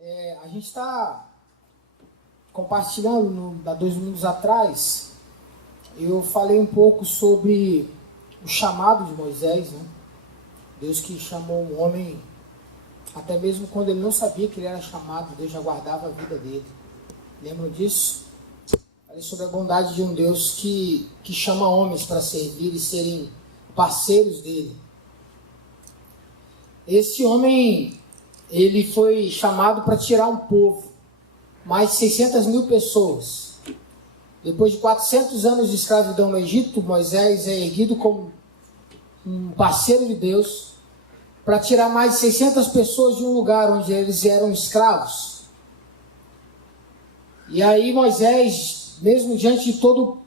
A gente está compartilhando, há 2 domingos atrás, eu falei um pouco sobre o chamado de Moisés, né? Deus que chamou um homem, até mesmo quando ele não sabia que ele era chamado, Deus já guardava a vida dele. Lembram disso? Falei sobre a bondade de um Deus que chama homens para servir e serem parceiros dele. Esse homem, ele foi chamado para tirar um povo, mais de 600 mil pessoas. Depois de 400 anos de escravidão no Egito, Moisés é erguido como um parceiro de Deus para tirar mais de 600 pessoas de um lugar onde eles eram escravos. E aí Moisés, mesmo diante de todo o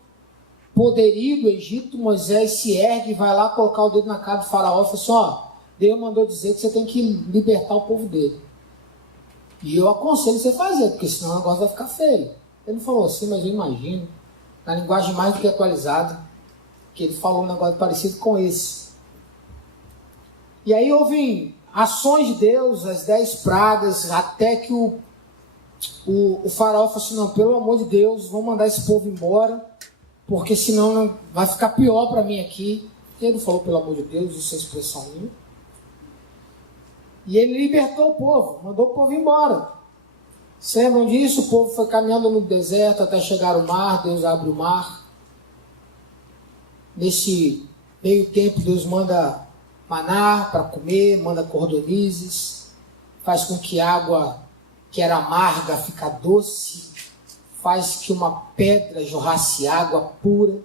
poderio do Egito, Moisés se ergue e vai lá colocar o dedo na cara do faraó e fala assim, Deus mandou dizer que você tem que libertar o povo dele. E eu aconselho você a fazer, porque senão o negócio vai ficar feio. Ele não falou assim, mas eu imagino, na linguagem mais do que atualizada, que ele falou um negócio parecido com esse. E aí houve ações de Deus, as 10 pragas, até que o faraó falou assim, não, pelo amor de Deus, vamos mandar esse povo embora, porque senão vai ficar pior para mim aqui. Ele não falou pelo amor de Deus, isso é expressão minha. E ele libertou o povo, mandou o povo embora. Vocês lembram disso? O povo foi caminhando no deserto até chegar ao mar, Deus abre o mar. Nesse meio tempo, Deus manda maná para comer, manda cordonizes, faz com que a água que era amarga fica doce, faz que uma pedra jorrasse água pura.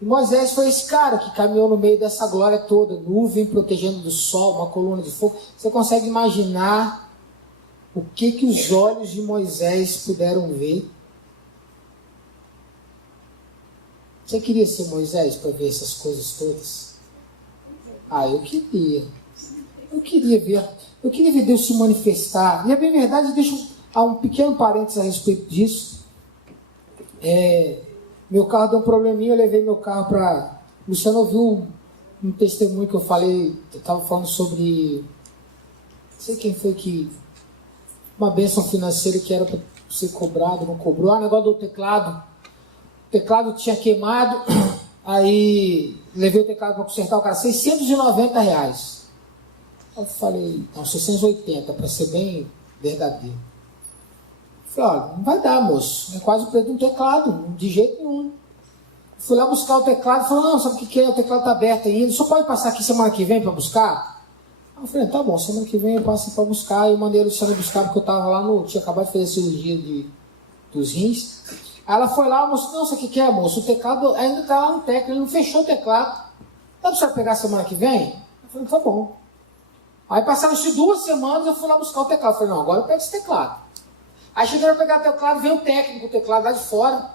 E Moisés foi esse cara que caminhou no meio dessa glória toda, nuvem protegendo do sol, uma coluna de fogo. Você consegue imaginar o que os olhos de Moisés puderam ver? Você queria ser Moisés para ver essas coisas todas? Eu queria. Eu queria ver Deus se manifestar. E é bem verdade, deixa um pequeno parênteses a respeito disso. Meu carro deu um probleminha, eu levei meu carro para... Luciano ouviu um testemunho que eu falei, eu estava falando sobre... Não sei quem foi que... Uma bênção financeira que era para ser cobrado, não cobrou. Negócio do teclado. O teclado tinha queimado, aí levei o teclado para consertar, o cara, R$690. Eu falei, não, 680, para ser bem verdadeiro. Eu falei, não vai dar, moço, é quase o preço de um teclado, de jeito nenhum. Fui lá buscar o teclado, falou, não, sabe o que é? O teclado está aberto ainda, só pode passar aqui semana que vem para buscar? Eu falei, tá bom, semana que vem eu passo para buscar. Eu mandei a Luciana buscar, porque eu estava lá tinha acabado de fazer a cirurgia dos rins. Aí ela foi lá, moço, não, sabe o que é, moço? O teclado ainda está lá no técnico, ele não fechou o teclado. Dá para você pegar semana que vem? Eu falei, tá bom. Aí passaram-se 2 semanas, eu fui lá buscar o teclado. Eu falei, não, agora eu pego esse teclado. Aí chegaram a pegar o teclado, veio o técnico, o teclado lá de fora.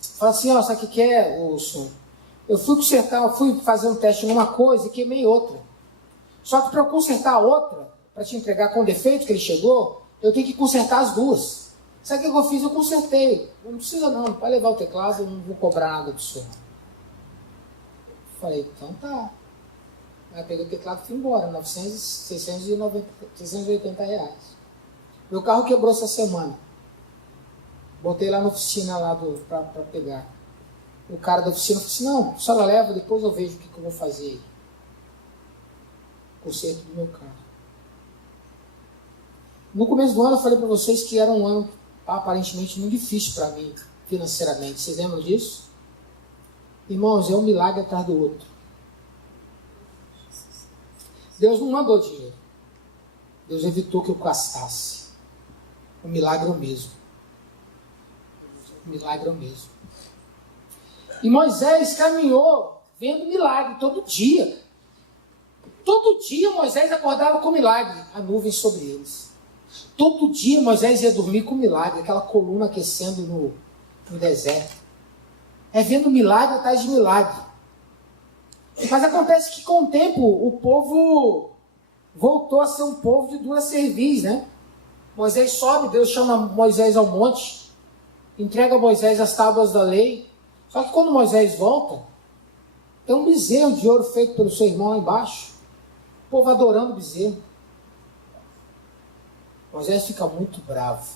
Fala assim, sabe o que é, o senhor? Eu fui consertar, fui fazer um teste numa coisa e queimei outra. Só que para eu consertar a outra, para te entregar com o defeito que ele chegou, eu tenho que consertar as 2. Sabe o que eu fiz? Eu consertei. Não precisa não, para levar o teclado, eu não vou cobrar nada do senhor. Falei, então tá. Aí peguei o teclado e fui embora, R$680. Meu carro quebrou essa semana. Botei lá na oficina para pegar. O cara da oficina falou assim, não, a senhora leva, depois eu vejo o que eu vou fazer. Conserto do meu carro. No começo do ano eu falei para vocês que era um ano aparentemente muito difícil para mim, financeiramente. Vocês lembram disso? Irmãos, é um milagre atrás do outro. Deus não mandou dinheiro. Deus evitou que eu gastasse. O milagre é o mesmo. O milagre é o mesmo. E Moisés caminhou vendo milagre todo dia. Todo dia Moisés acordava com milagre, a nuvem sobre eles. Todo dia Moisés ia dormir com milagre, aquela coluna aquecendo no deserto. É vendo milagre atrás de milagre. Mas acontece que com o tempo o povo voltou a ser um povo de dura cerviz, né? Moisés sobe, Deus chama Moisés ao monte, entrega a Moisés as tábuas da lei. Só que quando Moisés volta, tem um bezerro de ouro feito pelo seu irmão lá embaixo. O povo adorando o bezerro. Moisés fica muito bravo.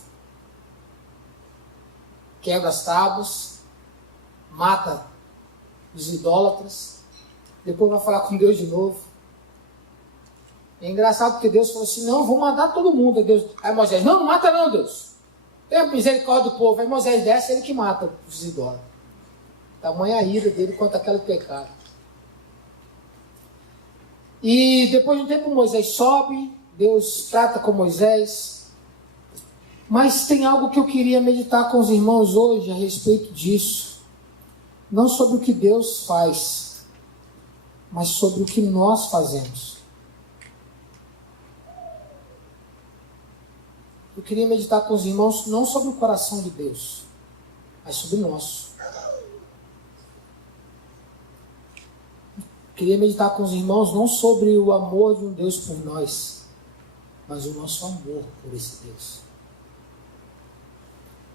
Quebra as tábuas, mata os idólatras, depois vai falar com Deus de novo. É engraçado porque Deus falou assim, não, vou matar todo mundo. Aí Moisés, não mata não, Deus. Tenha misericórdia do povo. Aí Moisés desce, ele que mata os idólatras. Tamanha a ira dele contra aquele pecado. E depois de um tempo Moisés sobe, Deus trata com Moisés. Mas tem algo que eu queria meditar com os irmãos hoje a respeito disso. Não sobre o que Deus faz, mas sobre o que nós fazemos. Eu queria meditar com os irmãos não sobre o coração de Deus, mas sobre o nosso. Eu queria meditar com os irmãos não sobre o amor de um Deus por nós, mas o nosso amor por esse Deus.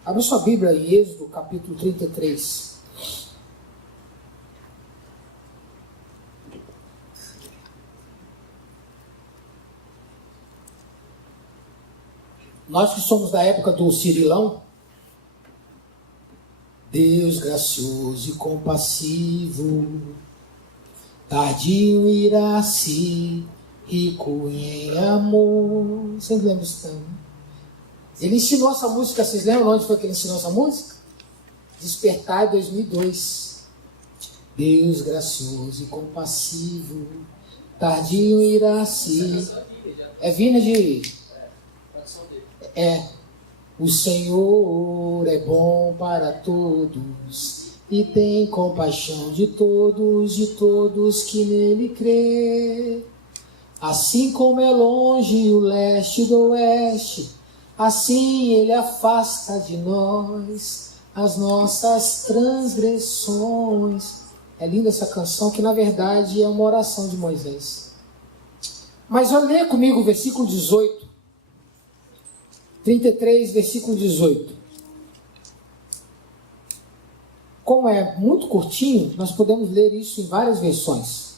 Abre sua Bíblia em Êxodo, capítulo 33. Nós que somos da época do Cirilão, Deus gracioso e compassivo, tardio irá-se, rico em amor. Vocês lembram disso também? Ele ensinou essa música, vocês lembram onde foi que ele ensinou essa música? Despertar 2002. Deus gracioso e compassivo, tardio irá-se. É vinda de... O Senhor é bom para todos e tem compaixão de todos que nele crê. Assim como é longe o leste do oeste, assim ele afasta de nós as nossas transgressões. É linda essa canção, que na verdade é uma oração de Moisés. Mas olha comigo o versículo 18. 33, versículo 18. Como é muito curtinho, nós podemos ler isso em várias versões.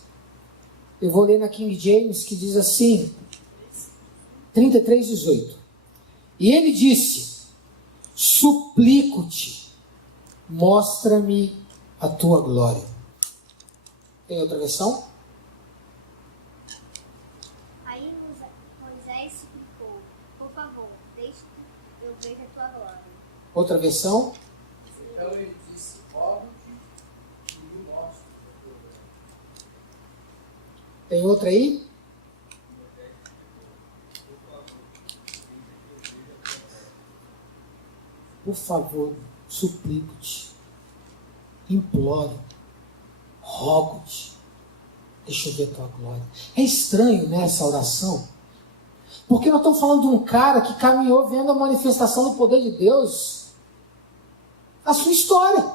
Eu vou ler na King James, que diz assim, 33, 18. E ele disse, suplico-te, mostra-me a tua glória. Tem outra versão? Aí Moisés suplicou, por favor, deixe que eu veja a tua glória. Outra versão? Então ele disse, rogo-te e me mostre a tua glória. Tem outra aí? Por favor, suplico-te, imploro, rogo-te, deixa eu ver a tua glória. É estranho, né, essa oração? Porque nós estamos falando de um cara que caminhou vendo a manifestação do poder de Deus, a sua história.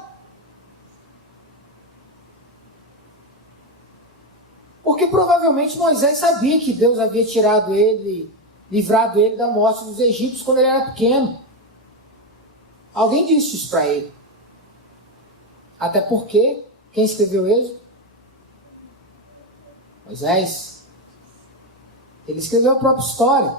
Porque provavelmente Moisés sabia que Deus havia tirado ele, livrado ele da morte dos egípcios quando ele era pequeno. Alguém disse isso para ele. Até porque, quem escreveu Êxodo? Moisés. Ele escreveu a própria história.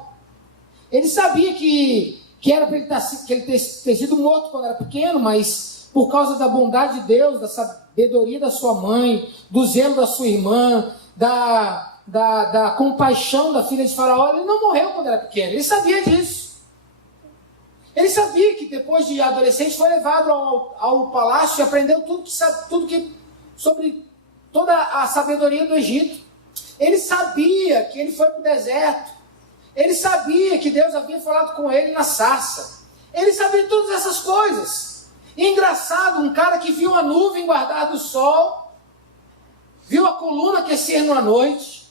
Ele sabia que era para ele ter sido morto quando era pequeno, mas por causa da bondade de Deus, da sabedoria da sua mãe, do zelo da sua irmã, da compaixão da filha de Faraó, ele não morreu quando era pequeno. Ele sabia disso. Ele sabia que depois de adolescente foi levado ao palácio e aprendeu sobre toda a sabedoria do Egito. Ele sabia que ele foi para o deserto. Ele sabia que Deus havia falado com ele na sarça. Ele sabia todas essas coisas. E engraçado, um cara que viu a nuvem guardar do sol, viu a coluna aquecer numa noite,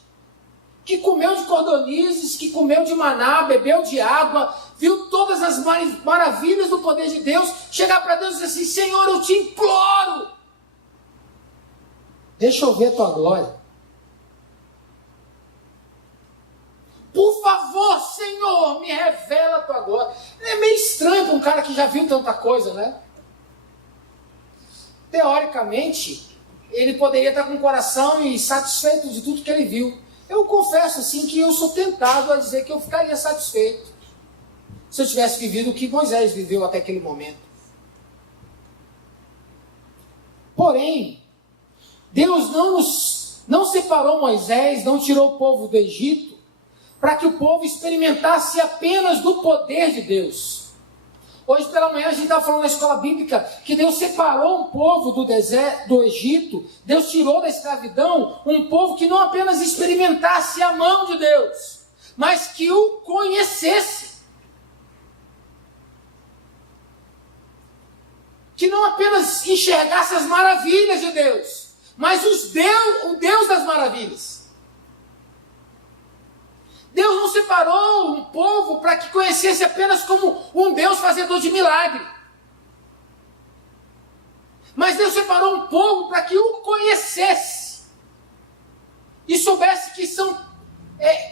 que comeu de cordonizes, que comeu de maná, bebeu de água, viu todas as maravilhas do poder de Deus, chegar para Deus e dizer assim, Senhor, eu te imploro, deixa eu ver a tua glória. Por favor, Senhor, me revela a tua glória. É meio estranho para um cara que já viu tanta coisa, né? Teoricamente, ele poderia estar com o coração insatisfeito de tudo que ele viu. Eu confesso assim que eu sou tentado a dizer que eu ficaria satisfeito. se eu tivesse vivido o que Moisés viveu até aquele momento. Porém, Deus não separou Moisés, não tirou o povo do Egito, para que o povo experimentasse apenas do poder de Deus. Hoje pela manhã a gente estava falando na escola bíblica que Deus separou um povo do deserto, do Egito, Deus tirou da escravidão um povo que não apenas experimentasse a mão de Deus, mas que o conhecesse. Que não apenas enxergasse as maravilhas de Deus, mas o Deus das maravilhas. Deus não separou um povo para que conhecesse apenas como um Deus fazedor de milagre. Mas Deus separou um povo para que o conhecesse. E soubesse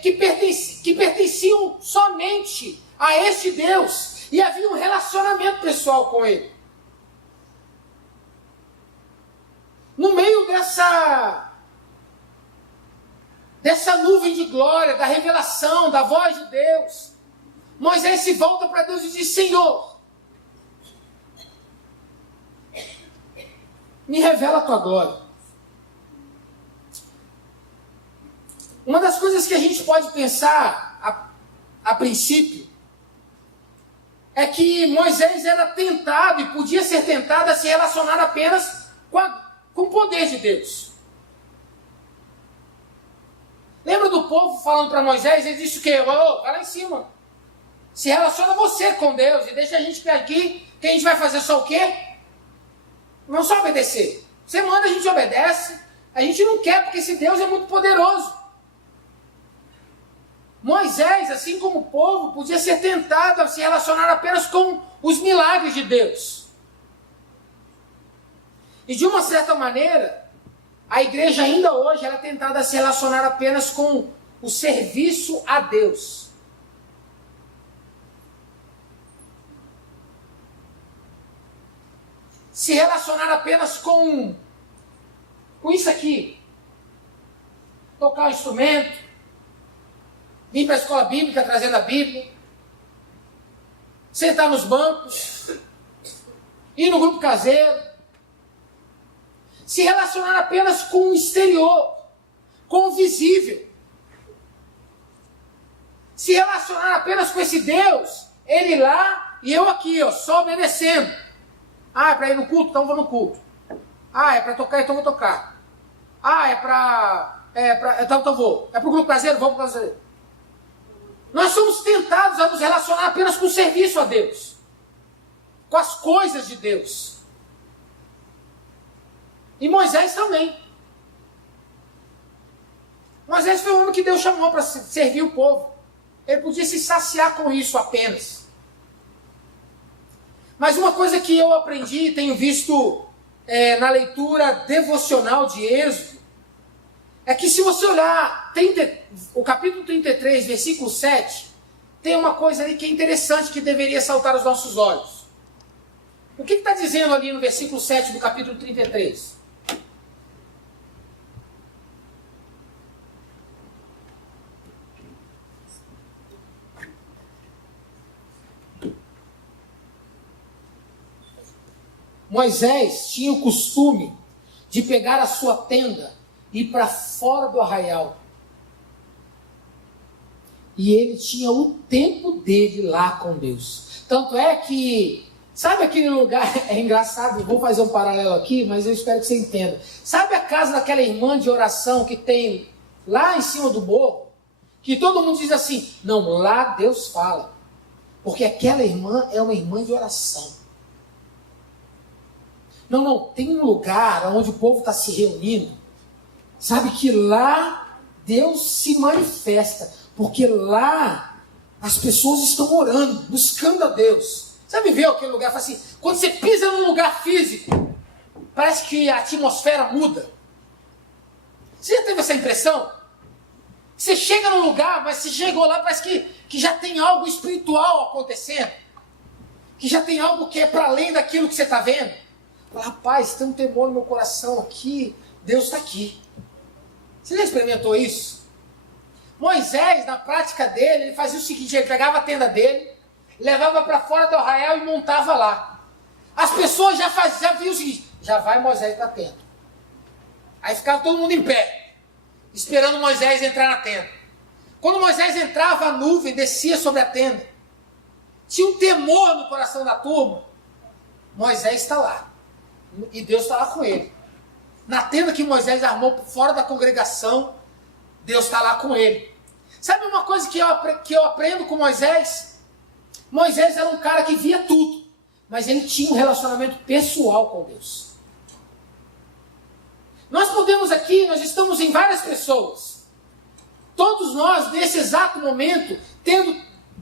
que pertenciam somente a este Deus. E havia um relacionamento pessoal com Ele. No meio dessa nuvem de glória, da revelação, da voz de Deus, Moisés se volta para Deus e diz: Senhor, me revela a tua glória. Uma das coisas que a gente pode pensar a princípio é que Moisés era tentado e podia ser tentado a se relacionar apenas com o poder de Deus. Lembra do povo falando para Moisés? Ele disse o quê? Vai lá em cima. Se relaciona você com Deus e deixa a gente aqui, que a gente vai fazer só o quê? Não só obedecer. Você manda, a gente obedece. A gente não quer, porque esse Deus é muito poderoso. Moisés, assim como o povo, podia ser tentado a se relacionar apenas com os milagres de Deus. E de uma certa maneira, a igreja ainda hoje ela é tentada a se relacionar apenas com o serviço a Deus. Se relacionar apenas com isso aqui. Tocar o instrumento, vir para a escola bíblica trazendo a Bíblia, sentar nos bancos, ir no grupo caseiro, se relacionar apenas com o exterior, com o visível. Se relacionar apenas com esse Deus, Ele lá e eu aqui, só obedecendo. Ah, é para ir no culto? Então vou no culto. Ah, é para tocar? Então vou tocar. Ah, então vou. É para o grupo caseiro? Vou para o caseiro. Nós somos tentados a nos relacionar apenas com o serviço a Deus, com as coisas de Deus. E Moisés também. Moisés foi o homem que Deus chamou para servir o povo. Ele podia se saciar com isso apenas. Mas uma coisa que eu aprendi, tenho visto na leitura devocional de Êxodo, é que se você olhar o capítulo 33, versículo 7, tem uma coisa ali que é interessante, que deveria saltar aos nossos olhos. O que está dizendo ali no versículo 7 do capítulo 33? Moisés tinha o costume de pegar a sua tenda e ir para fora do arraial. E ele tinha o tempo dele lá com Deus. Tanto é que, sabe aquele lugar, é engraçado, vou fazer um paralelo aqui, mas eu espero que você entenda. Sabe a casa daquela irmã de oração que tem lá em cima do morro? Que todo mundo diz assim, não, lá Deus fala. Porque aquela irmã é uma irmã de oração. Não, tem um lugar onde o povo está se reunindo. Sabe que lá Deus se manifesta. Porque lá as pessoas estão orando, buscando a Deus. Sabe ver aquele lugar? Fala assim, quando você pisa num lugar físico, parece que a atmosfera muda. Você já teve essa impressão? Você chega num lugar, mas você chegou lá, parece que já tem algo espiritual acontecendo. Que já tem algo que é para além daquilo que você está vendo. Rapaz, tem um temor no meu coração aqui, Deus está aqui. Você já experimentou isso? Moisés, na prática dele, ele fazia o seguinte, ele pegava a tenda dele, levava para fora do arraial e montava lá. As pessoas já viam o seguinte, já vai Moisés para a tenda. Aí ficava todo mundo em pé, esperando Moisés entrar na tenda. Quando Moisés entrava, a nuvem descia sobre a tenda. Tinha um temor no coração da turma. Moisés está lá. E Deus está lá com ele. Na tenda que Moisés armou fora da congregação, Deus está lá com ele. Sabe uma coisa que eu aprendo com Moisés? Moisés era um cara que via tudo, mas ele tinha um relacionamento pessoal com Deus. Nós podemos aqui, nós estamos em várias pessoas. Todos nós, nesse exato momento, tendo,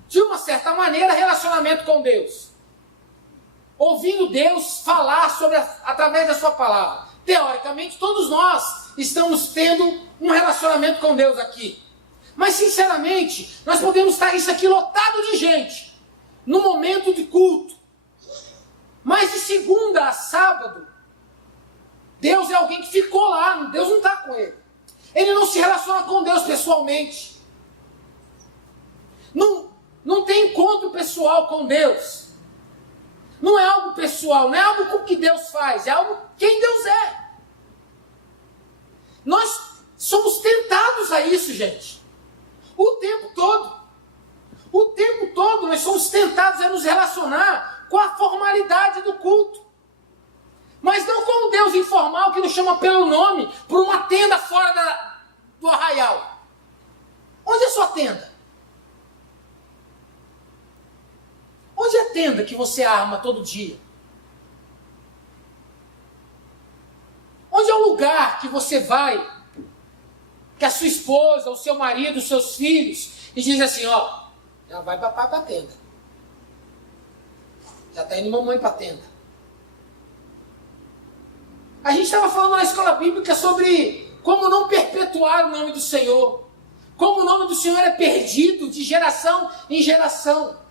de uma certa maneira, relacionamento com Deus. Ouvindo Deus falar através da sua palavra. Teoricamente, todos nós estamos tendo um relacionamento com Deus aqui. Mas, sinceramente, nós podemos estar isso aqui lotado de gente, no momento de culto. Mas de segunda a sábado, Deus é alguém que ficou lá, Deus não está com ele. Ele não se relaciona com Deus pessoalmente. Não tem encontro pessoal com Deus. Não é algo pessoal, não é algo com que Deus faz, é algo quem Deus é. Nós somos tentados a isso, gente. O tempo todo. O tempo todo nós somos tentados a nos relacionar com a formalidade do culto. Mas não com um Deus informal que nos chama pelo nome, por uma tenda fora do arraial. Onde é a sua tenda? Onde é a tenda que você arma todo dia? Onde é o lugar que você vai, que a sua esposa, o seu marido, os seus filhos, e diz assim, ó, já vai papai para a tenda. Já está indo mamãe para a tenda. A gente estava falando na escola bíblica sobre como não perpetuar o nome do Senhor. Como o nome do Senhor é perdido de geração em geração.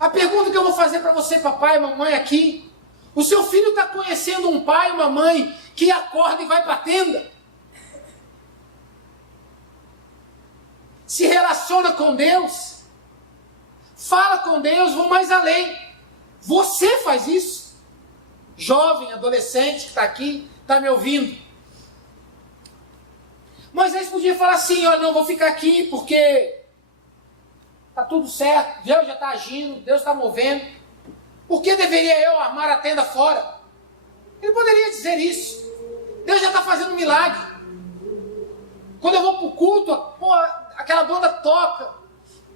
A pergunta que eu vou fazer para você, papai e mamãe, aqui. O seu filho está conhecendo um pai e uma mãe que acorda e vai para a tenda? Se relaciona com Deus? Fala com Deus, vou mais além. Você faz isso? Jovem, adolescente que está aqui, está me ouvindo. Moisés podia falar assim, ó, não, vou ficar aqui porque está tudo certo, Deus já está agindo, Deus está movendo. Por que deveria eu armar a tenda fora? Ele poderia dizer isso. Deus já está fazendo um milagre. Quando eu vou para o culto, aquela banda toca.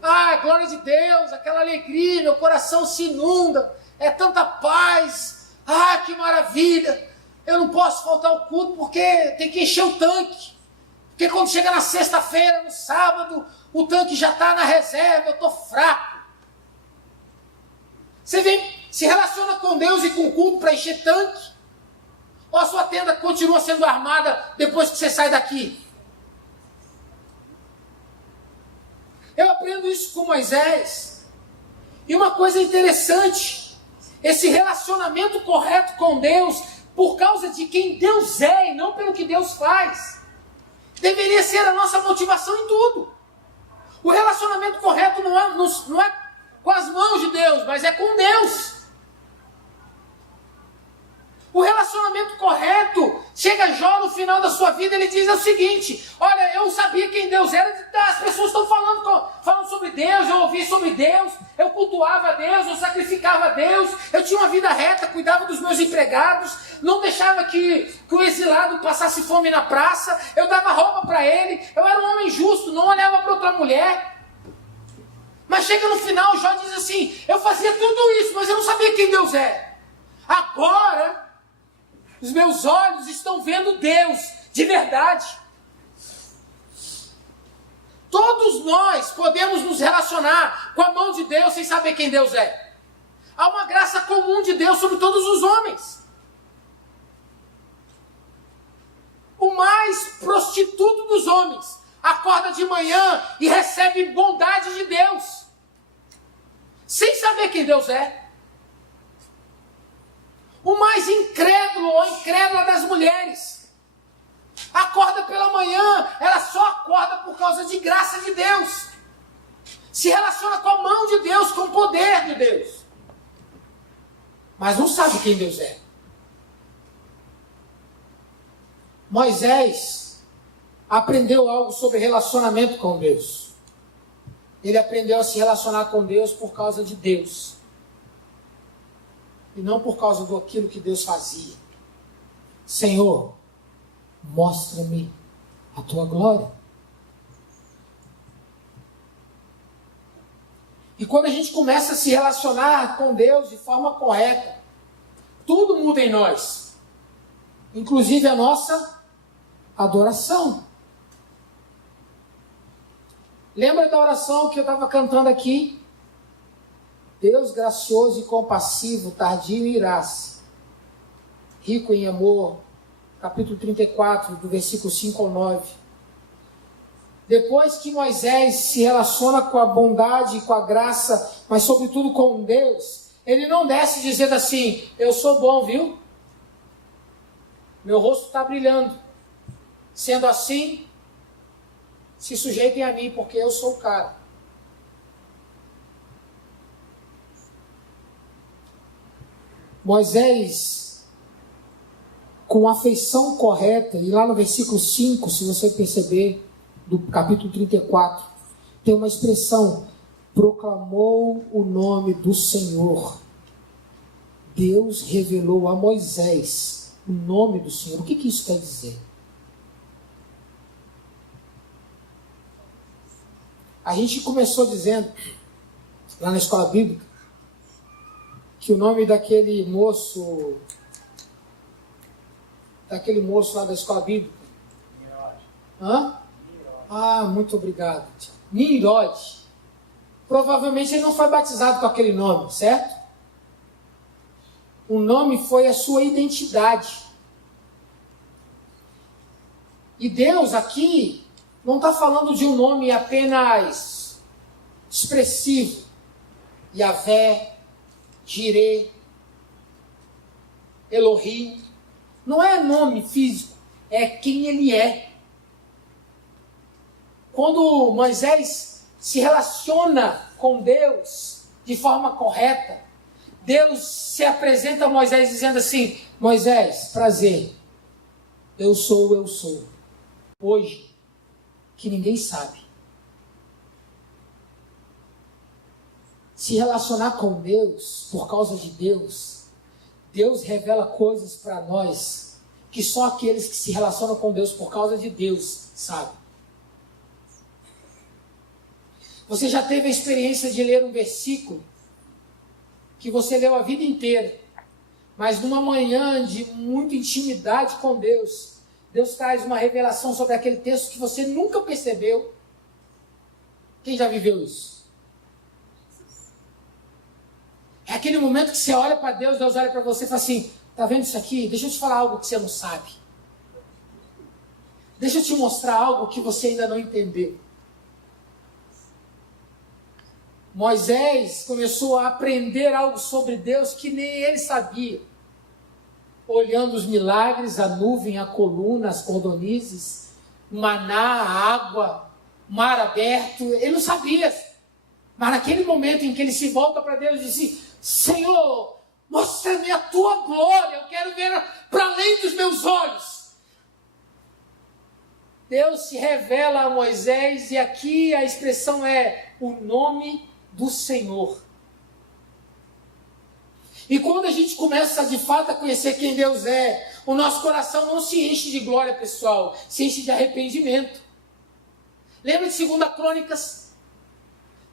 Ah, glória de Deus, aquela alegria, meu coração se inunda. É tanta paz. Ah, que maravilha. Eu não posso faltar ao culto porque tem que encher o tanque. Porque quando chega na sexta-feira, no sábado, o tanque já está na reserva, eu estou fraco. Você vem, se relaciona com Deus e com o culto para encher tanque? Ou a sua tenda continua sendo armada depois que você sai daqui? Eu aprendo isso com Moisés. E uma coisa interessante, esse relacionamento correto com Deus, por causa de quem Deus é e não pelo que Deus faz, deveria ser a nossa motivação em tudo. O relacionamento correto não é com as mãos de Deus, mas é com Deus. O relacionamento correto, chega Jó no final da sua vida, ele diz o seguinte, olha, eu sabia quem Deus era, as pessoas estão falando sobre Deus, eu ouvi sobre Deus, eu cultuava a Deus, eu sacrificava a Deus, eu tinha uma vida reta, cuidava dos meus empregados, não deixava que o exilado passasse fome na praça, eu dava roupa para ele, eu era um homem justo, não olhava para outra mulher. Mas chega no final, Jó diz assim, eu fazia tudo isso, mas eu não sabia quem Deus é. Agora, os meus olhos estão vendo Deus, de verdade. Todos nós podemos nos relacionar com a mão de Deus sem saber quem Deus é. Há uma graça comum de Deus sobre todos os homens. O mais prostituto dos homens acorda de manhã e recebe bondade de Deus, sem saber quem Deus é. O mais incrédulo ou incrédula das mulheres acorda pela manhã, ela só acorda por causa de graça de Deus. se relaciona com a mão de Deus, com o poder de Deus, mas não sabe quem Deus é. Moisés aprendeu algo sobre relacionamento com Deus. Ele aprendeu a se relacionar com Deus por causa de Deus, e não por causa daquilo que Deus fazia. Senhor, mostra-me a tua glória. E quando a gente começa a se relacionar com Deus de forma correta, tudo muda em nós, inclusive a nossa adoração. Lembra da oração que eu estava cantando aqui? Deus gracioso e compassivo, tardio em irar-se, rico em amor, capítulo 34, do versículo 5 ao 9. Depois que Moisés se relaciona com a bondade e com a graça, mas sobretudo com Deus, ele não desce dizendo assim, eu sou bom, viu? Meu rosto está brilhando. Sendo assim, se sujeitem a mim, porque eu sou o cara. Moisés, com a afeição correta, e lá no versículo 5, se você perceber, do capítulo 34, tem uma expressão, proclamou o nome do Senhor. Deus revelou a Moisés o nome do Senhor. O que isso quer dizer? A gente começou dizendo, lá na escola bíblica, que o nome daquele moço lá da escola bíblica. Hã? Ah, muito obrigado. Nimrod. Provavelmente ele não foi batizado com aquele nome, certo? O nome foi a sua identidade. E Deus aqui não está falando de um nome apenas expressivo. Yahvé, Jireh, Elohim. Não é nome físico, é quem ele é. Quando Moisés se relaciona com Deus de forma correta, Deus se apresenta a Moisés dizendo assim, Moisés, prazer, eu sou. Hoje, que ninguém sabe. Se relacionar com Deus, por causa de Deus, Deus revela coisas para nós que só aqueles que se relacionam com Deus por causa de Deus sabem. Você já teve a experiência de ler um versículo que você leu a vida inteira, mas numa manhã de muita intimidade com Deus, Deus traz uma revelação sobre aquele texto que você nunca percebeu? Quem já viveu isso? É aquele momento que você olha para Deus, Deus olha para você e fala assim, tá vendo isso aqui? Deixa eu te falar algo que você não sabe. Deixa eu te mostrar algo que você ainda não entendeu. Moisés começou a aprender algo sobre Deus que nem ele sabia. Olhando os milagres, a nuvem, a coluna, as cordonizes, maná, a água, mar aberto, ele não sabia. Mas naquele momento em que ele se volta para Deus e diz, Senhor, mostra-me a tua glória, eu quero ver para além dos meus olhos. Deus se revela a Moisés e aqui a expressão é o nome do Senhor. E quando a gente começa de fato a conhecer quem Deus é, o nosso coração não se enche de glória pessoal, se enche de arrependimento. Lembra de 2 Crônicas?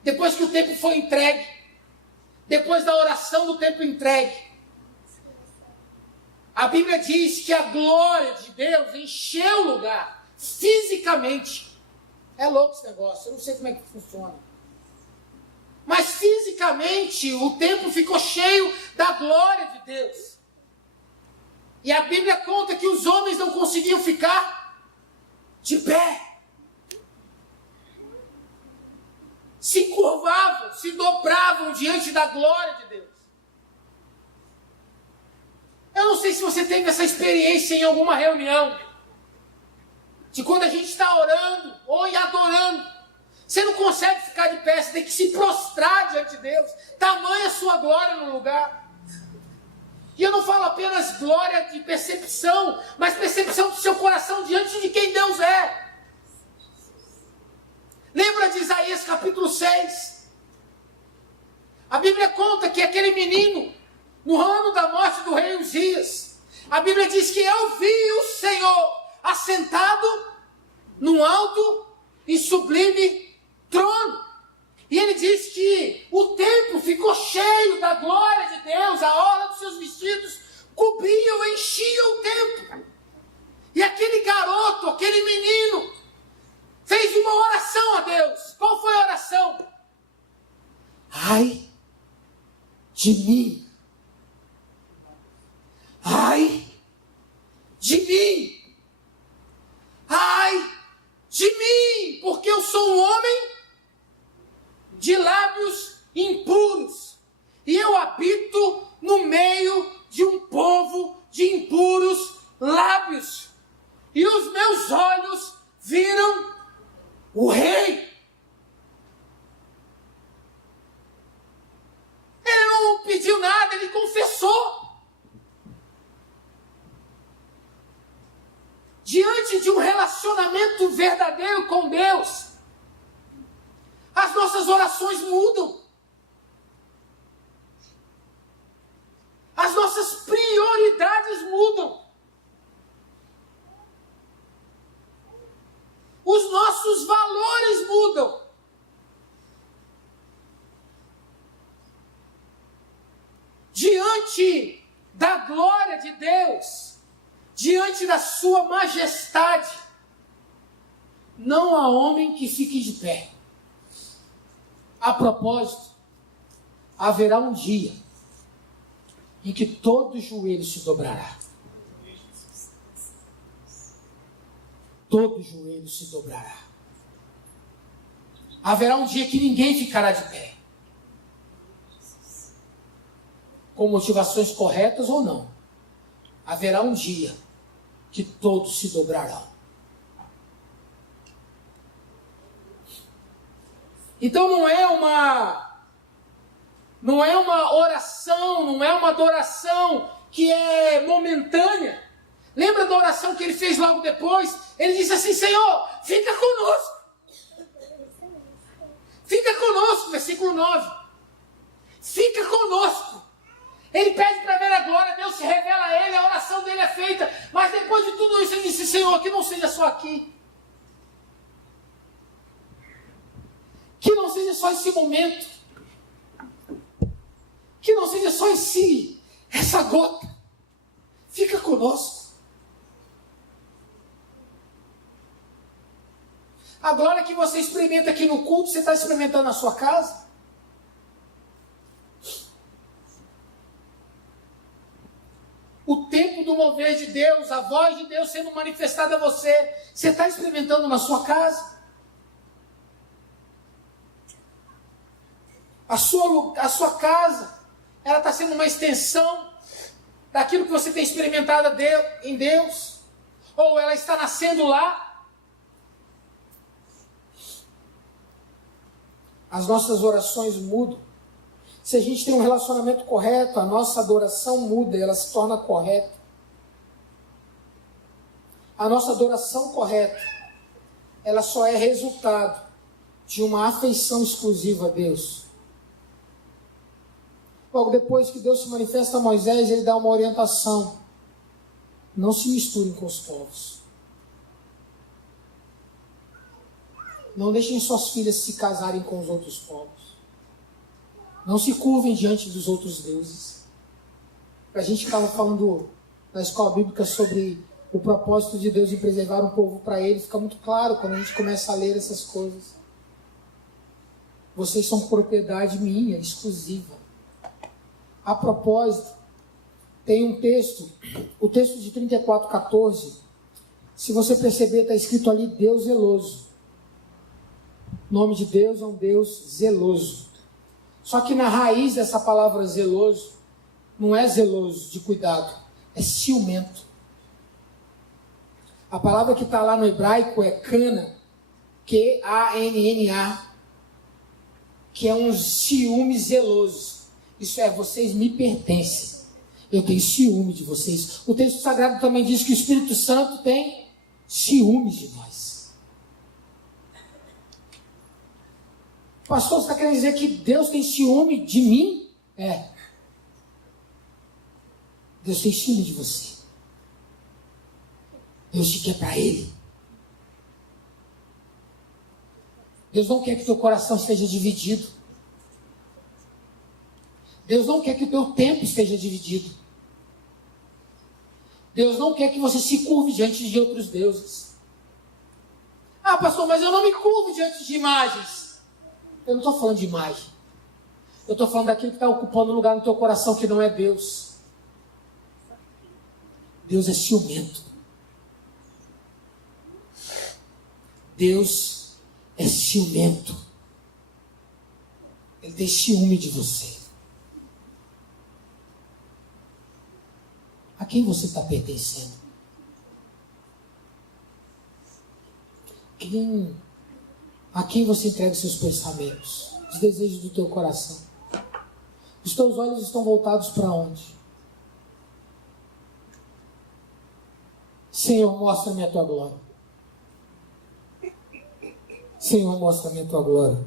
Depois que o templo foi entregue, depois da oração do templo entregue, a Bíblia diz que a glória de Deus encheu o lugar, fisicamente. É louco esse negócio, eu não sei como é que funciona. Mas fisicamente o templo ficou cheio da glória de Deus. E a Bíblia conta que os homens não conseguiam ficar de pé. Se curvavam, se dobravam diante da glória de Deus. Eu não sei se você teve essa experiência em alguma reunião, de quando a gente está orando ou adorando, Você não consegue ficar de pé, você tem que se prostrar diante de Deus. Tamanha a sua glória no lugar. E eu não falo apenas glória de percepção, mas percepção do seu coração diante de quem Deus é. Lembra de Isaías capítulo 6? A Bíblia conta que aquele menino, no ano da morte do rei Uzias, a Bíblia diz que eu vi o Senhor assentado num alto e sublime trono. E ele diz que o templo ficou cheio da glória de Deus, a orla dos seus vestidos cobriam, enchia o templo. E aquele garoto, aquele menino, fez uma oração a Deus. Qual foi a oração? Ai de mim. Ai de mim. Ai de mim, porque eu sou um homem de lábios impuros, e eu habito no meio de um povo de impuros lábios, e os meus olhos viram o rei. Ele não pediu nada, ele confessou. Diante de um relacionamento verdadeiro com Deus, as nossas orações mudam. As nossas prioridades mudam. Os nossos valores mudam. Diante da glória de Deus, diante da sua majestade, não há homem que fique de pé. A propósito, haverá um dia em que todo joelho se dobrará. Todo joelho se dobrará. Haverá um dia que ninguém ficará de pé. Com motivações corretas ou não. Haverá um dia que todos se dobrarão. Então não é uma oração, não é uma adoração que é momentânea. Lembra da oração que ele fez logo depois? Ele disse assim: Senhor, fica conosco. Fica conosco, versículo 9. Fica conosco. Ele pede para ver a glória, Deus se revela a ele, a oração dele é feita. Mas depois de tudo isso ele disse: Senhor, que não seja só aqui. Que não seja só esse momento. Que não seja só essa gota. Fica conosco. A glória que você experimenta aqui no culto, você está experimentando na sua casa? O tempo do mover de Deus, a voz de Deus sendo manifestada a você, você está experimentando na sua casa? A sua casa, ela está sendo uma extensão daquilo que você tem experimentado em Deus? Ou ela está nascendo lá? As nossas orações mudam. Se a gente tem um relacionamento correto, a nossa adoração muda, ela se torna correta. A nossa adoração correta, ela só é resultado de uma afeição exclusiva a Deus. Logo depois que Deus se manifesta a Moisés, ele dá uma orientação: não se misturem com os povos. Não deixem suas filhas se casarem com os outros povos. Não se curvem diante dos outros deuses. A gente estava falando na escola bíblica sobre o propósito de Deus em preservar um povo para ele. Fica muito claro quando a gente começa a ler essas coisas. Vocês são propriedade minha, exclusiva. A propósito, tem um texto, o texto de 34:14. Se você perceber, está escrito ali: Deus zeloso. O nome de Deus é um Deus zeloso. Só que na raiz dessa palavra zeloso, não é zeloso de cuidado, é ciumento. A palavra que está lá no hebraico é cana, Q-A-N-N-A, que é um ciúme zeloso. Isso é, vocês me pertencem. Eu tenho ciúme de vocês. O texto sagrado também diz que o Espírito Santo tem ciúmes de nós. Pastor, você está querendo dizer que Deus tem ciúme de mim? É. Deus tem ciúme de você. Deus te quer para Ele. Deus não quer que teu coração esteja dividido. Deus não quer que o teu tempo esteja dividido. Deus não quer que você se curve diante de outros deuses. Ah, pastor, mas eu não me curvo diante de imagens. Eu não estou falando de imagem. Eu estou falando daquilo que está ocupando lugar no teu coração que não é Deus. Deus é ciumento. Deus é ciumento. Ele tem ciúme de você. A quem você está pertencendo? A quem você entrega os seus pensamentos, os desejos do teu coração? Os teus olhos estão voltados para onde? Senhor, mostra-me a tua glória. Senhor, mostra-me a tua glória.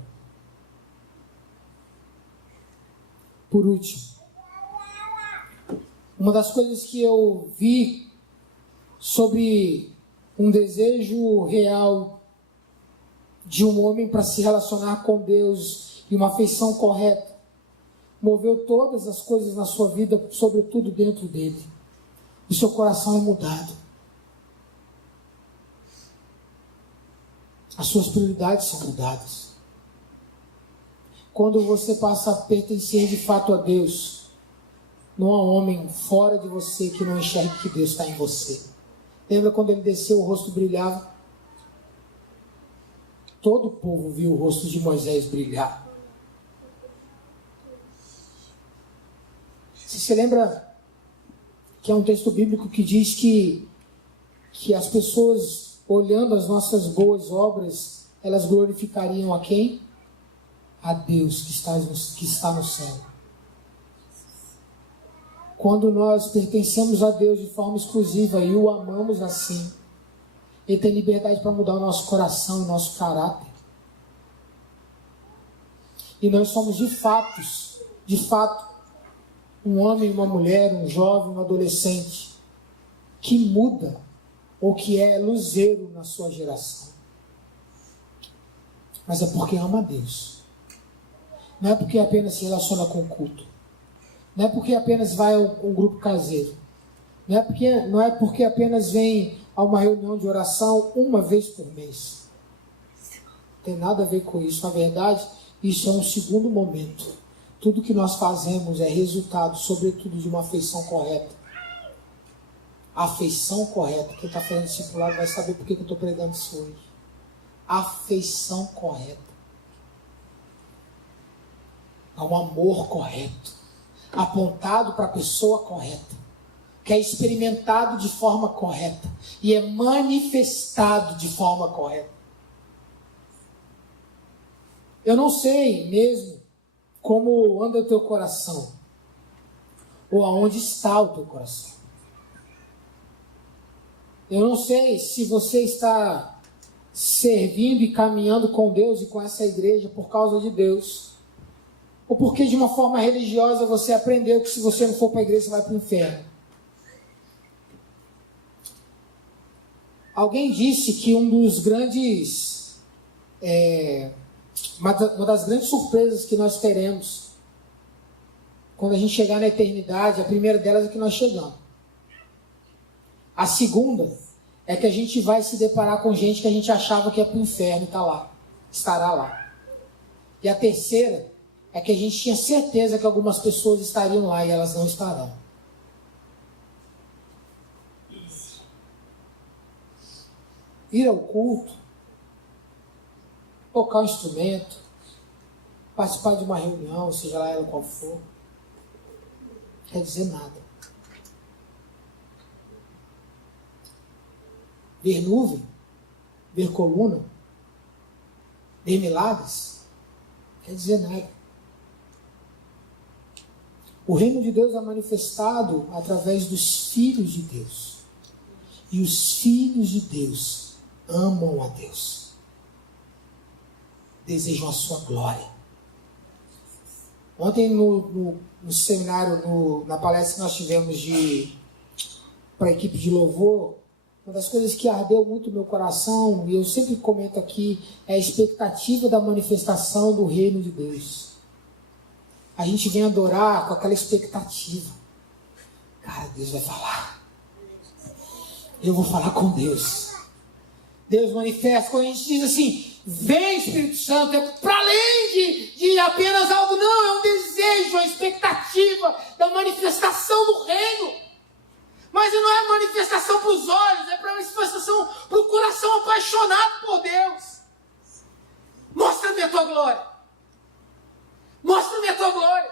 Por último, uma das coisas que eu vi sobre um desejo real de um homem para se relacionar com Deus e uma afeição correta, moveu todas as coisas na sua vida, sobretudo dentro dele. O seu coração é mudado. As suas prioridades são mudadas. Quando você passa a pertencer de fato a Deus, não há homem fora de você que não enxergue que Deus está em você. Lembra quando ele desceu, o rosto brilhava? Todo o povo viu o rosto de Moisés brilhar. Você lembra que é um texto bíblico que diz que as pessoas, olhando as nossas boas obras, elas glorificariam a quem? A Deus que está no céu. Quando nós pertencemos a Deus de forma exclusiva e o amamos assim, Ele tem liberdade para mudar o nosso coração e o nosso caráter. E nós somos de fato, um homem, uma mulher, um jovem, um adolescente que muda ou que é luzeiro na sua geração. Mas é porque ama a Deus. Não é porque apenas se relaciona com o culto. Não é porque apenas vai a um grupo caseiro. Não é porque apenas vem a uma reunião de oração uma vez por mês. Não tem nada a ver com isso. Na verdade, isso é um segundo momento. Tudo que nós fazemos é resultado, sobretudo, de uma afeição correta. A afeição correta. Quem está fazendo discipulado vai saber por que eu estou pregando isso hoje. Afeição correta. Há um amor correto, apontado para a pessoa correta, que é experimentado de forma correta e é manifestado de forma correta. Eu não sei mesmo como anda o teu coração, ou aonde está o teu coração. Eu não sei se você está servindo e caminhando com Deus e com essa igreja por causa de Deus, ou porque de uma forma religiosa você aprendeu que se você não for para a igreja você vai para o inferno. Alguém disse que uma das grandes surpresas que nós teremos quando a gente chegar na eternidade, a primeira delas é que nós chegamos. A segunda é que a gente vai se deparar com gente que a gente achava que ia para o inferno e estará lá. E a terceira é que a gente tinha certeza que algumas pessoas estariam lá e elas não estarão. Ir ao culto, tocar um instrumento, participar de uma reunião, seja lá ela qual for, não quer dizer nada. Ver nuvem, ver coluna, de milagres, não quer dizer nada. O reino de Deus é manifestado através dos filhos de Deus. E os filhos de Deus amam a Deus. Desejam a sua glória. Ontem no seminário, na palestra que nós tivemos para a equipe de louvor, uma das coisas que ardeu muito no meu coração, e eu sempre comento aqui, é a expectativa da manifestação do reino de Deus. A gente vem adorar com aquela expectativa. Cara, Deus vai falar. Eu vou falar com Deus. Deus manifesta. Quando a gente diz assim, vem Espírito Santo, é para além de apenas algo, não, é um desejo, uma expectativa da manifestação do reino. Mas não é manifestação para os olhos, é para manifestação para o coração apaixonado por Deus. Mostra-me a tua glória. Mostra-me a tua glória.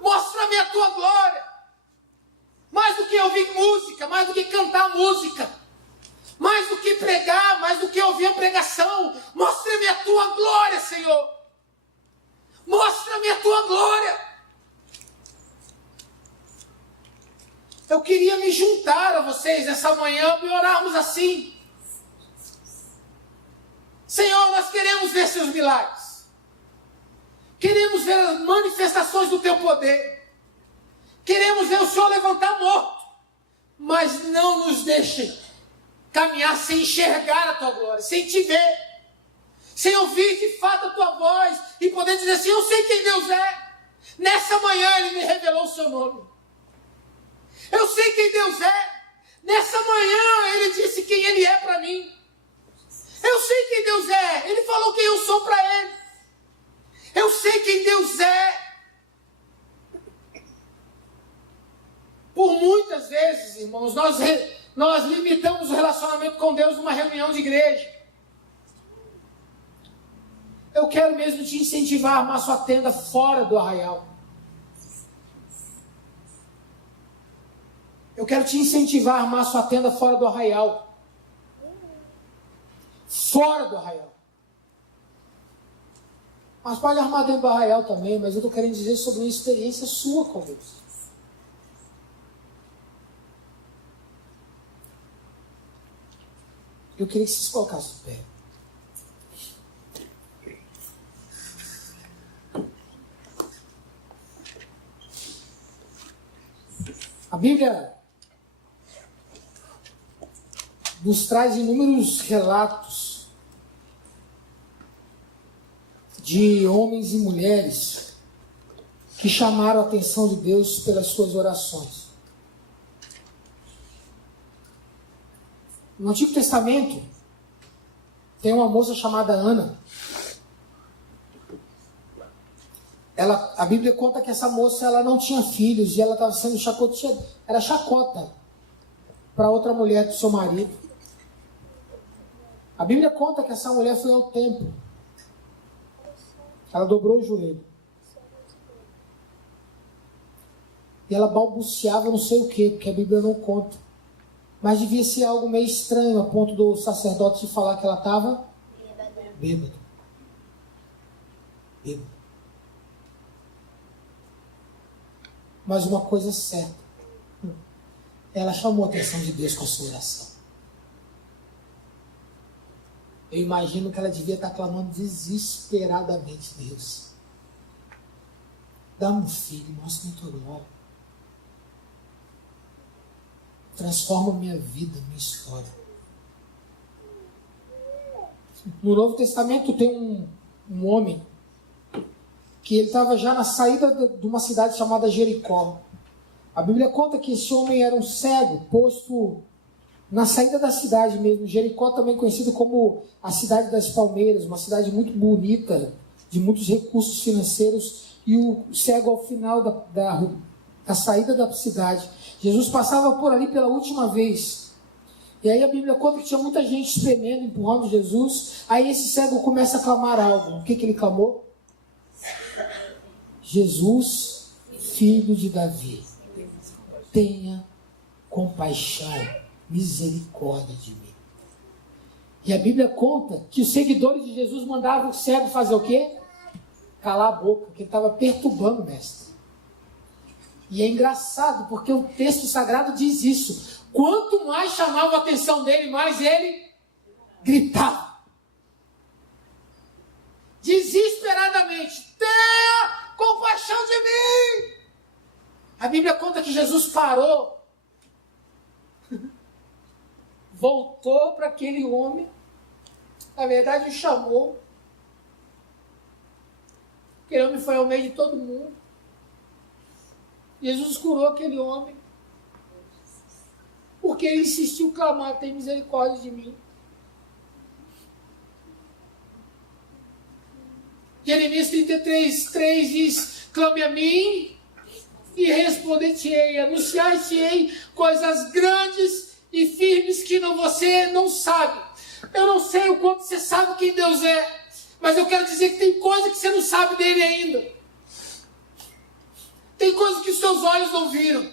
Mostra-me a tua glória. Mais do que ouvir música, mais do que cantar música, mais do que pregar, mais do que ouvir a pregação, mostra-me a tua glória, Senhor. Mostra-me a tua glória. Eu queria me juntar a vocês nessa manhã e orarmos assim. Senhor, nós queremos ver seus milagres. Queremos ver as manifestações do teu poder. Queremos ver o Senhor levantar morto. Mas não nos deixe caminhar sem enxergar a tua glória, sem te ver, sem ouvir de fato a tua voz e poder dizer assim, eu sei quem Deus é. Nessa manhã Ele me revelou o seu nome. Eu sei quem Deus é. Nessa manhã Ele disse quem Ele é para mim. Eu sei quem Deus é. Ele falou quem eu sou para Ele. Eu sei quem Deus é. Por muitas vezes, irmãos, nós limitamos o relacionamento com Deus numa reunião de igreja. Eu quero mesmo te incentivar a armar sua tenda fora do arraial. Eu quero te incentivar a armar sua tenda fora do arraial. Fora do arraial. Mas pode armar dentro do arraial também, mas eu estou querendo dizer sobre uma experiência sua com Deus. Eu queria que vocês colocassem de pé. A Bíblia nos traz inúmeros relatos de homens e mulheres que chamaram a atenção de Deus pelas suas orações. No Antigo Testamento, tem uma moça chamada Ana. A Bíblia conta que essa moça ela não tinha filhos e ela estava sendo chacoteada. Era chacota para outra mulher do seu marido. A Bíblia conta que essa mulher foi ao templo. Ela dobrou o joelho. E ela balbuciava não sei o quê, porque a Bíblia não conta. Mas devia ser algo meio estranho, a ponto do sacerdote falar que ela estava bêbada. Mas uma coisa é certa. Ela chamou a atenção de Deus com a sua oração. Eu imagino que ela devia estar clamando desesperadamente, Deus. Dá-me um filho, mostra-me a tua glória. Transforma minha vida, minha história. No Novo Testamento tem um homem que ele estava já na saída de uma cidade chamada Jericó. A Bíblia conta que esse homem era um cego, posto na saída da cidade mesmo. Jericó também conhecido como a cidade das palmeiras, uma cidade muito bonita, de muitos recursos financeiros, e o cego ao final da saída da cidade. Jesus passava por ali pela última vez. E aí a Bíblia conta que tinha muita gente espremendo, empurrando Jesus. Aí esse cego começa a clamar algo. O que ele clamou? Jesus, filho de Davi, tenha compaixão, misericórdia de mim. E a Bíblia conta que os seguidores de Jesus mandavam o cego fazer o quê? Calar a boca, porque ele estava perturbando o mestre. E é engraçado, porque o texto sagrado diz isso. Quanto mais chamava a atenção dele, mais ele gritava. Desesperadamente, tenha compaixão de mim. A Bíblia conta que Jesus parou, voltou para aquele homem, na verdade o chamou. Aquele homem foi ao meio de todo mundo. Jesus curou aquele homem, porque ele insistiu clamar, tem misericórdia de mim. Jeremias 33:3 diz, clame a mim e responder-te-ei, anunciar-te-ei coisas grandes e firmes que você não sabe. Eu não sei o quanto você sabe quem Deus é, mas eu quero dizer que tem coisa que você não sabe dele ainda. Tem coisas que os seus olhos não viram.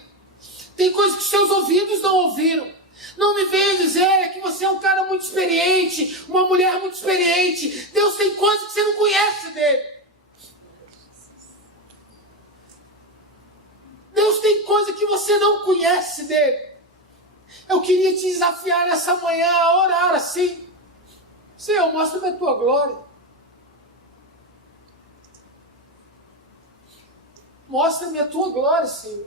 Tem coisas que os seus ouvidos não ouviram. Não me venha dizer que você é um cara muito experiente, uma mulher muito experiente. Deus tem coisas que você não conhece dele. Deus tem coisa que você não conhece dele. Eu queria te desafiar nessa manhã a orar assim. Senhor, mostra-me a tua glória. Mostra-me a tua glória, Senhor.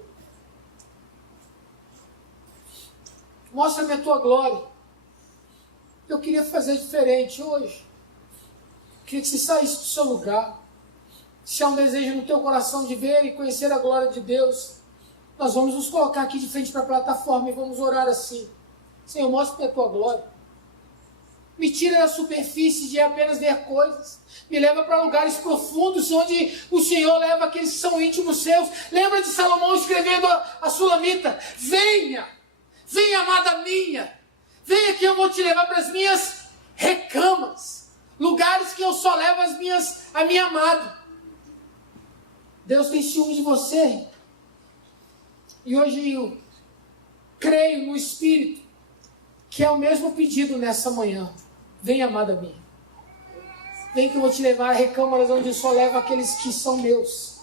Mostra-me a tua glória. Eu queria fazer diferente hoje. Eu queria que você saísse do seu lugar. Se há um desejo no teu coração de ver e conhecer a glória de Deus, nós vamos nos colocar aqui de frente para a plataforma e vamos orar assim. Senhor, mostra-me a tua glória. Me tira da superfície de apenas ver coisas. Me leva para lugares profundos onde o Senhor leva aqueles que são íntimos seus. Lembra de Salomão escrevendo a Sulamita? Venha, venha amada minha. Venha que eu vou te levar para as minhas recamas. Lugares que eu só levo a minha amada. Deus tem ciúme de você. E hoje eu creio no Espírito que é o mesmo pedido nessa manhã. Vem, amada minha. Vem que eu vou te levar a recâmaras onde eu só levo aqueles que são meus.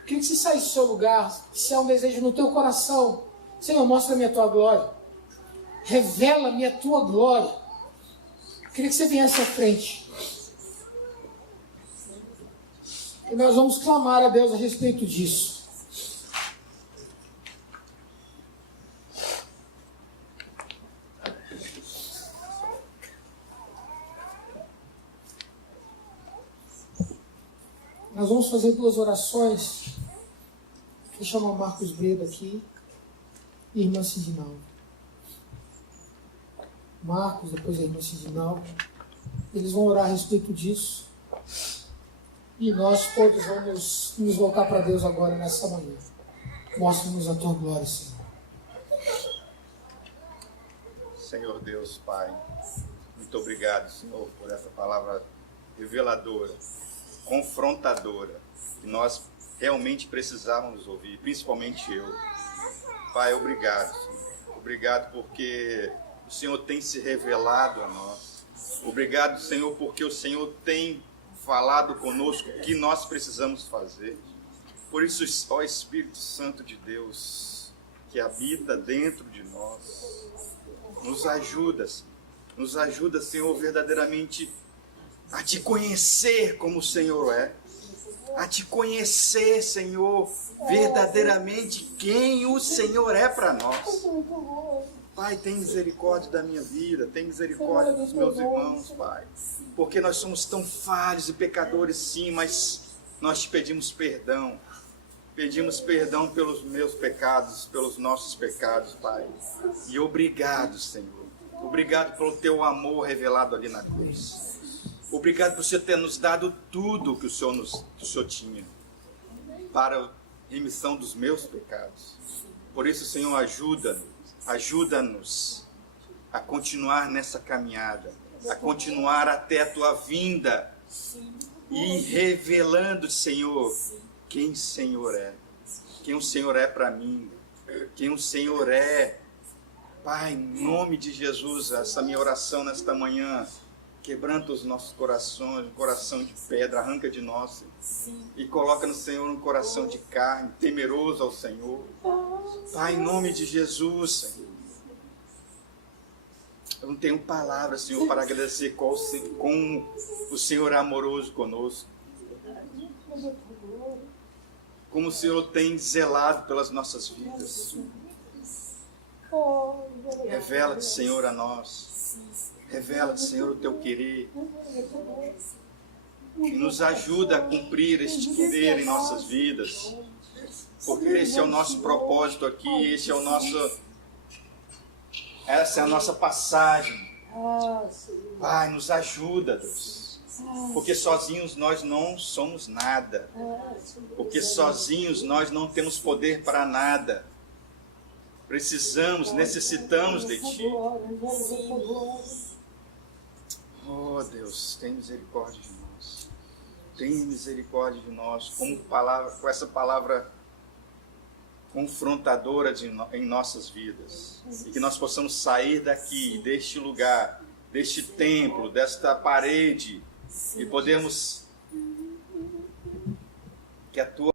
Eu queria que você saísse do seu lugar. Se há um desejo no teu coração, Senhor, mostra-me a tua glória. Revela-me a tua glória. Eu queria que você viesse à frente. E nós vamos clamar a Deus a respeito disso. Nós vamos fazer 2 orações. Vou chamar o Marcos Breda aqui e a irmã Sidinalva. Marcos, depois a irmã Sidinalva. Eles vão orar a respeito disso. E nós todos vamos nos voltar para Deus agora nessa manhã. Mostra-nos a tua glória, Senhor. Senhor Deus, Pai, muito obrigado, Senhor, por essa palavra reveladora, confrontadora, que nós realmente precisávamos ouvir, principalmente eu. Pai, obrigado, Senhor. Obrigado porque o Senhor tem se revelado a nós. Obrigado, Senhor, porque o Senhor tem falado conosco o que nós precisamos fazer. Por isso, ó Espírito Santo de Deus, que habita dentro de nós, nos ajuda, Senhor, verdadeiramente a te conhecer como o Senhor é, a te conhecer, Senhor, verdadeiramente quem o Senhor é para nós. Pai, tem misericórdia da minha vida, tem misericórdia dos meus irmãos, Pai, porque nós somos tão falhos e pecadores, sim, mas nós te pedimos perdão pelos meus pecados, pelos nossos pecados, Pai, e obrigado, Senhor, obrigado pelo teu amor revelado ali na cruz. Obrigado por você ter nos dado tudo que o Senhor tinha para a remissão dos meus pecados. Por isso, Senhor, ajuda-nos a continuar nessa caminhada, a continuar até a tua vinda e revelando, Senhor, quem o Senhor é. Quem o Senhor é para mim, quem o Senhor é Pai, em nome de Jesus, essa minha oração nesta manhã, quebranta os nossos corações, um coração de pedra, arranca de nós e coloca no Senhor um coração de carne, temeroso ao Senhor. Pai, em nome de Jesus, Senhor. Eu não tenho palavras, Senhor, para agradecer como o Senhor é amoroso conosco. Como o Senhor tem zelado pelas nossas vidas. Revela-te, Senhor, a nós. Revela-te, Senhor, o teu querer. E nos ajuda a cumprir este querer em nossas vidas. Porque esse é o nosso propósito aqui, essa é a nossa passagem. Pai, nos ajuda, Deus. Porque sozinhos nós não somos nada. Porque sozinhos nós não temos poder para nada. Precisamos, necessitamos de Ti. Oh, Deus, tem misericórdia de nós. Tem misericórdia de nós. Com essa palavra confrontadora em nossas vidas. E que nós possamos sair daqui, deste lugar, deste templo, desta parede, e podemos que a Tua